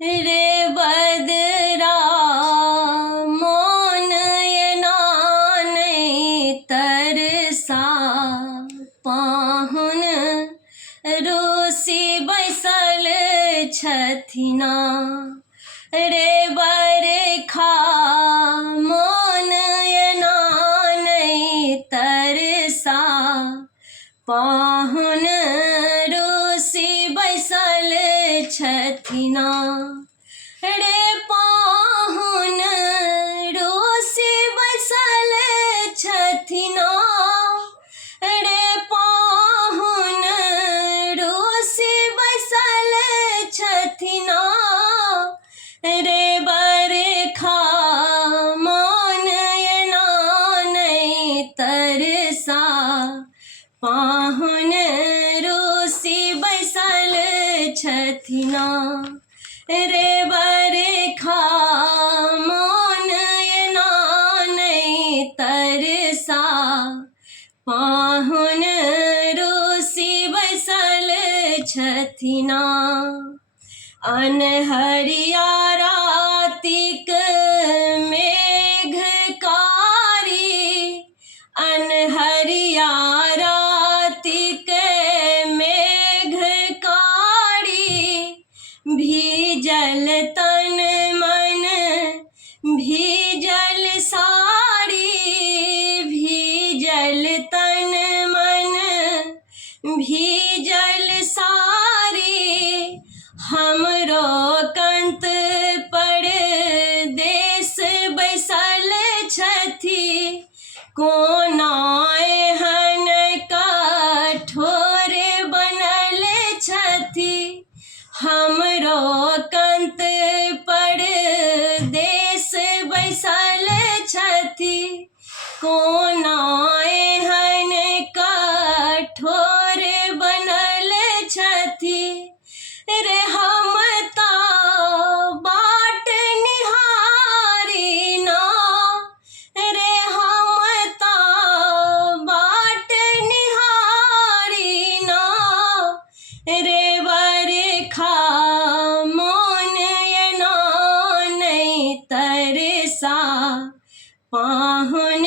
रे बदरा मोन एना नहीं तरसा पाहुन रूसी बैसल छथिना रे बरखा मोन एना नहीं तरसा पाहुन रूसी बैसल छथिना रे पाहुन रूसी बैसल छथिना रे पाहुन रूसी बैसल छथिना रे बरखा मोन एना नहीं तरसा पाहुन रूसी बैसल छथिना रे बरखा मोन एना नहीं तरसा पाहुन रूसी बैसल छथिना अनहरिया रातिक मेघकारी अनहरिया रातिक मेघकारी भीजल तन मन भीजल साड़ी भीजल तन मन भीजल साड़ी हमरो कंत परदेस बैसल छथि कोना एहन कठोर बनल छथि हमरो कंत परदेस बैसल छथि कोना एहन कठोर बनल छथि रे हम ता बाट निहारी ना रे हम ता बाट निहारी ना रे बरखा मोन एना नहीं तरसा पाहुन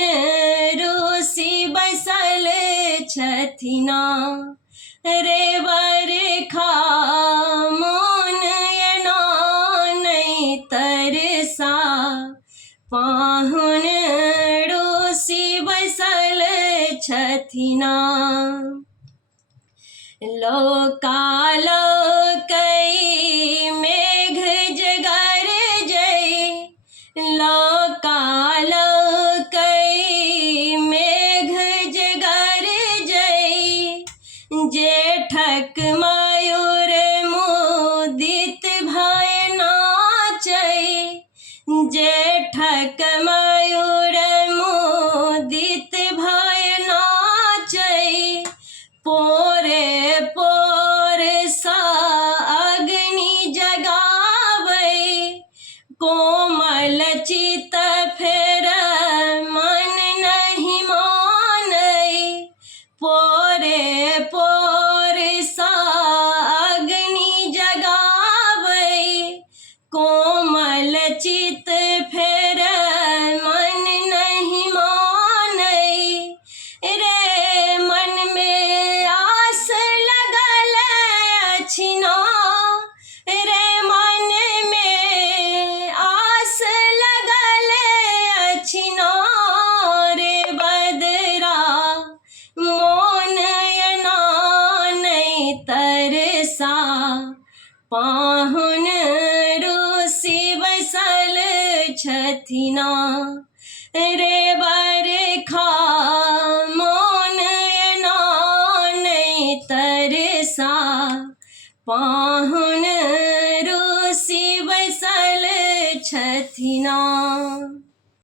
रूसी बैसल छथिना रे बरखा मोन एना नहीं तरसा पाहुन रूसी बैसल छथिना लोकालोकई मेघ जगर जय लोकालोकई मेघ जगर जय जेठक मयूर मुदित भय नाचै जेठक मयूर मुदित भय नाचै पोरे पोर सा अग्नि जगाबै कोमल चित फेर मन नहीं मानै पोरे पोर सा अग्नि जगाबै कोमल चित फेर मन नहीं मानै रे मन में आस लगल अछि ना रे मन में आस लगल अछि ना रे बदरा मोन एना नहीं तरसा पाहुन रूसी बैसल छथिना रे बरखा मोन एना नहीं तरसा पाहुन रूसी बैसल छथिना।